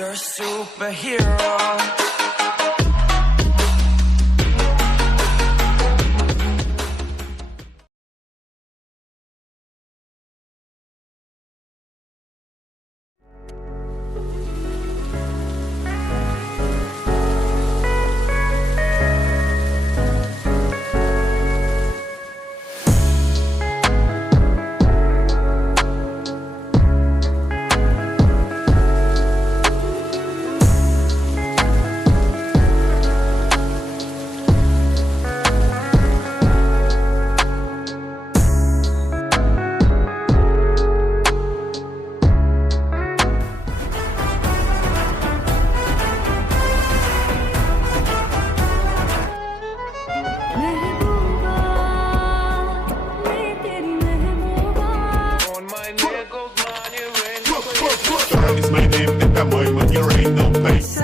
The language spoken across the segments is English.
You're a superhero. It's my name, nigga, my money, ain't no place.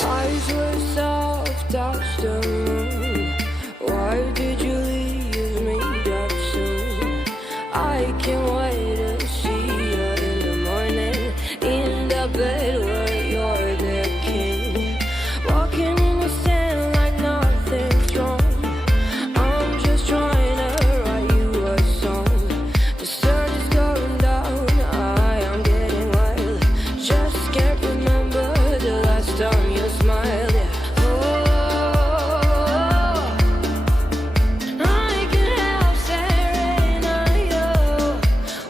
Eyes were soft, touched the moon. Why did you leave me that soon? I can't wait to see you in the morning, in the bed where you're the king. Walking in the sand like nothing's wrong. I'm just trying to write you a song. The sun is going down, I am getting wild. Just can't remember the last time you smiled. I can't help staring at you.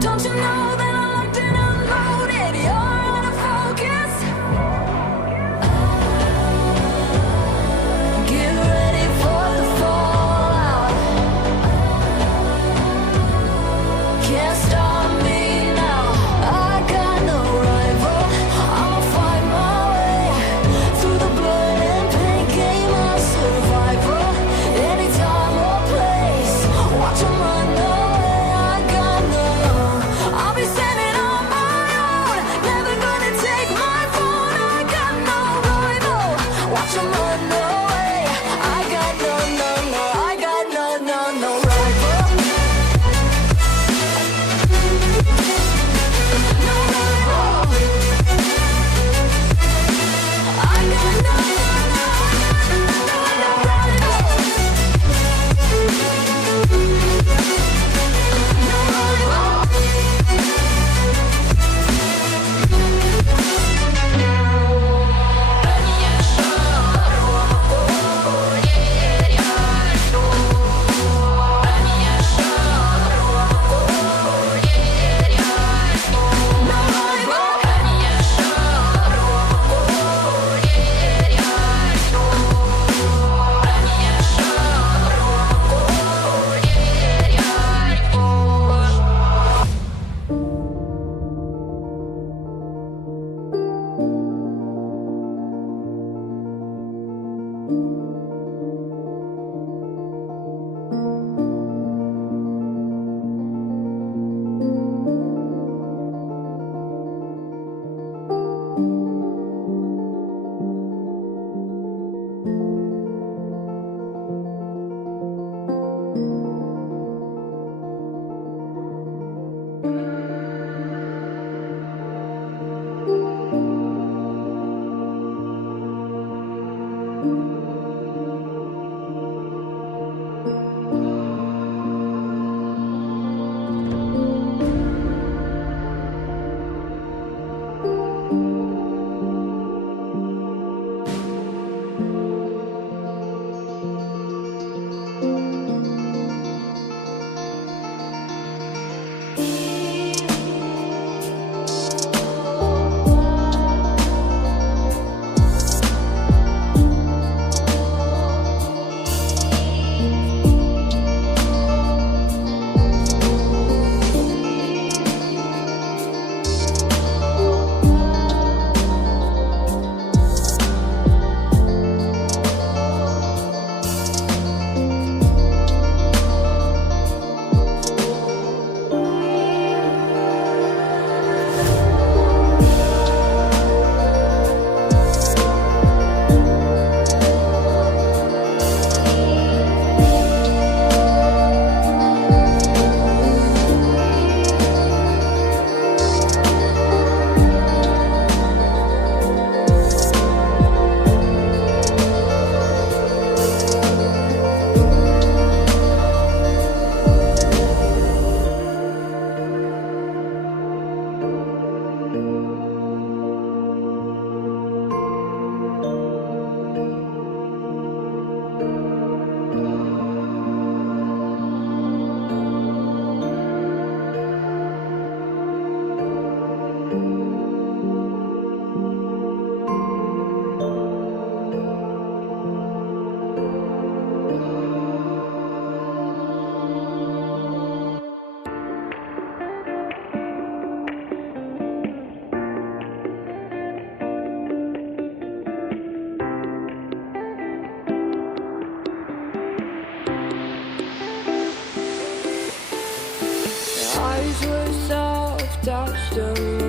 Don't you know that I'm locked and unloaded? You're out of focus. Get ready for the fallout. Can't stop me now. I got no rival. I'ma fight my way through the blood and pain. Game of survival. Any time or place. Watch 'em run away. I got no. I'll be standing on my own. Never gonna take my phone. I got no rival. Watch 'em run away. I got no, no, no. I got no, no, no rival. No rival. I got no, no, no, no rival. No rival. No rival. Eyes were soft, touched them